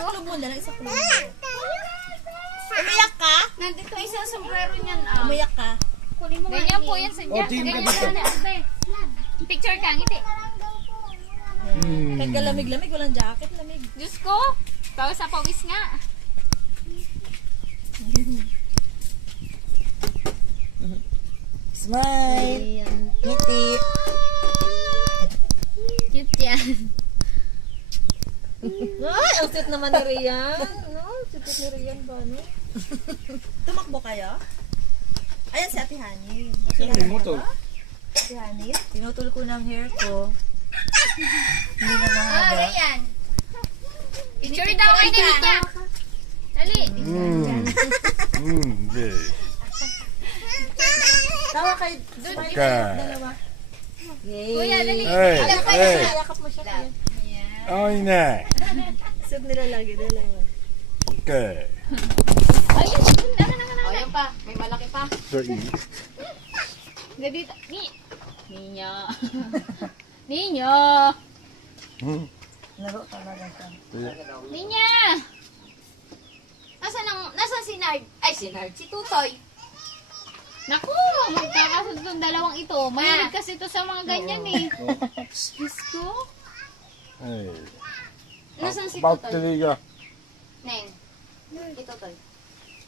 Isaklog mo na lang, isaklog mo. Umiyak ka? Nandito isang sombrero niyan. Umiyak ka? Kunin mo nga. Ganyan po yan sa dyan. Ganyan na. Picture ka, ngiti. Kaya lamig-lamig, walang jacket, lamig. Diyos ko. Pawis sa pawis nga. Smile! Ngiti! Cute yan. Ay, ang sweet naman ni Rian. No, sweet ni Rian ba, no? Tumakbo kayo? Ayan si Ate Hani. Saan mo to? Ate Hani, tinutol ko ng hair ko. Hindi na mahaba. Ayan. Picture daw kayo niya. Dali. 네. Tawa kay Smile Ka. dalawa. Yay! Kuya, dali. Hey, hey. Yakap mo siya kaya. Ay na. Sub nila lagi, dalawa. Okay. Ayun. O, yan pa. May malaki pa. Dito. Ninya. Ninya. Laro talaga siya. Ninya. Nasaan si Nard? Ay, si Nard. Si Tutoy. Naku, magkakasunod yung dalawang ito. Mahilig kasi ito sa mga ganyan eh. Diyos ko. Hey. Nasaan si Tutoy? Battery가 Neng. Ito, Toy.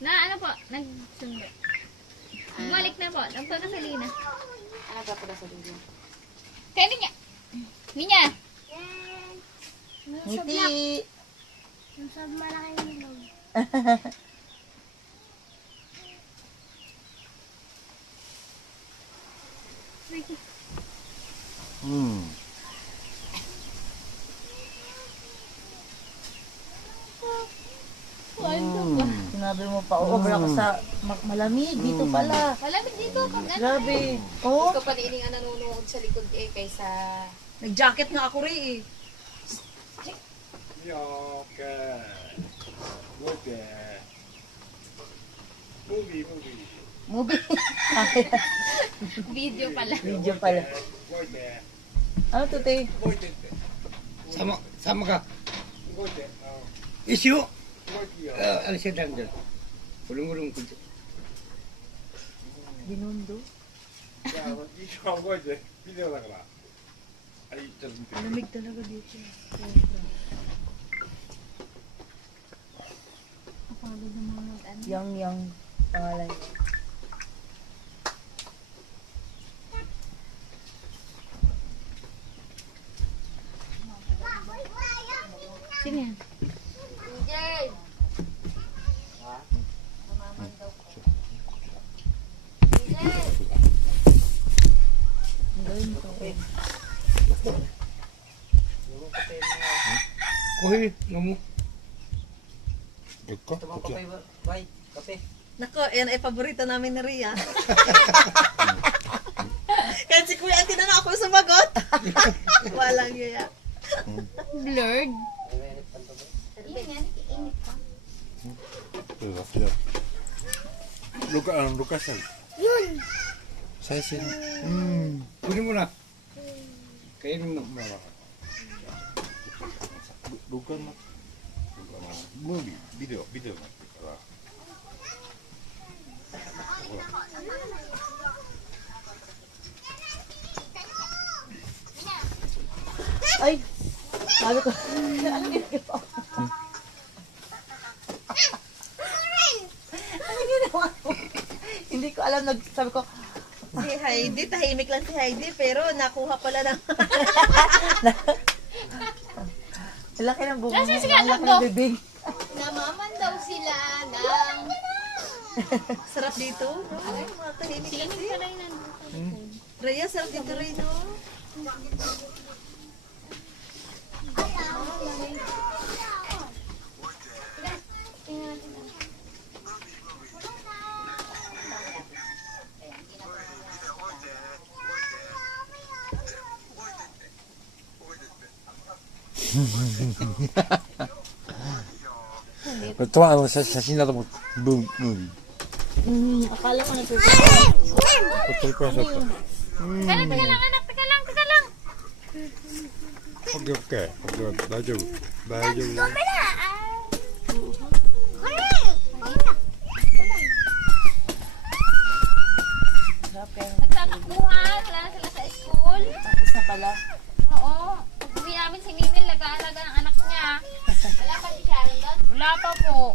Na ano po? Nagsundo. Bumalik na po. Nagpagasalina. Ano ka pala sa video? Kaya Ninya. Ninya. Ngiti! Sa malaking ilog. Sinabi mo pa, obra ko sa malamig. Dito pala. Malamig dito. Pag ano. Grabe. Oo. Ikaw pa din nga nanonood sa likod kaysa... Nag-jacket nga ako rin eh. 이렇게 이렇게 무비 Movie. Video pala. Video pala. 이렇게 Ano to, te? 사마가 이렇게 이슈 이렇게요. 알세단들 부릉부릉 굴지 Binundo. 야, 이거 하고 이제 비디오 나가라. 아이 좀 Malamig talaga dito. Kapagod ng mga mag-ano. Yang pangalan. Sino yan? 거의 너무 이거? Nako, yan ay paborito namin ni Ria. Kahit si Kuya Auntie na nga ako sumagot. Walang yaya. Blurred. 그래서 루카스 사실 부릉부릉 그이름 너무 루카나 무비 비디오 나왔더라. Ay, sabi ko, ano ginagawa mo? Ano ginawa mo? Hindi ko alam, sabi ko, si Heidi, tahimik lang si Heidi, pero nakuha pala ng... Laki ng bubong. Sige, sige, ang laki go. ng bibig. Namaman daw sila ng... Sarap dito. No? Mga tahimik Sinig kasi. pala yun nandun. Rhea, sarap dito rin, no? 또 하나 자신나도 뭐 무비 Akala ko nagsusunod. 어떨 거야 저 Teka lang anak, teka lang. 오케이 나좀 nagtatakbuhan. Wala na sila sa school. Tapos na pala. Oo. Pag uwi namin si Mimil, nag-aalaga ng anak niya. Wala pa si Sharon doon? Wala pa po.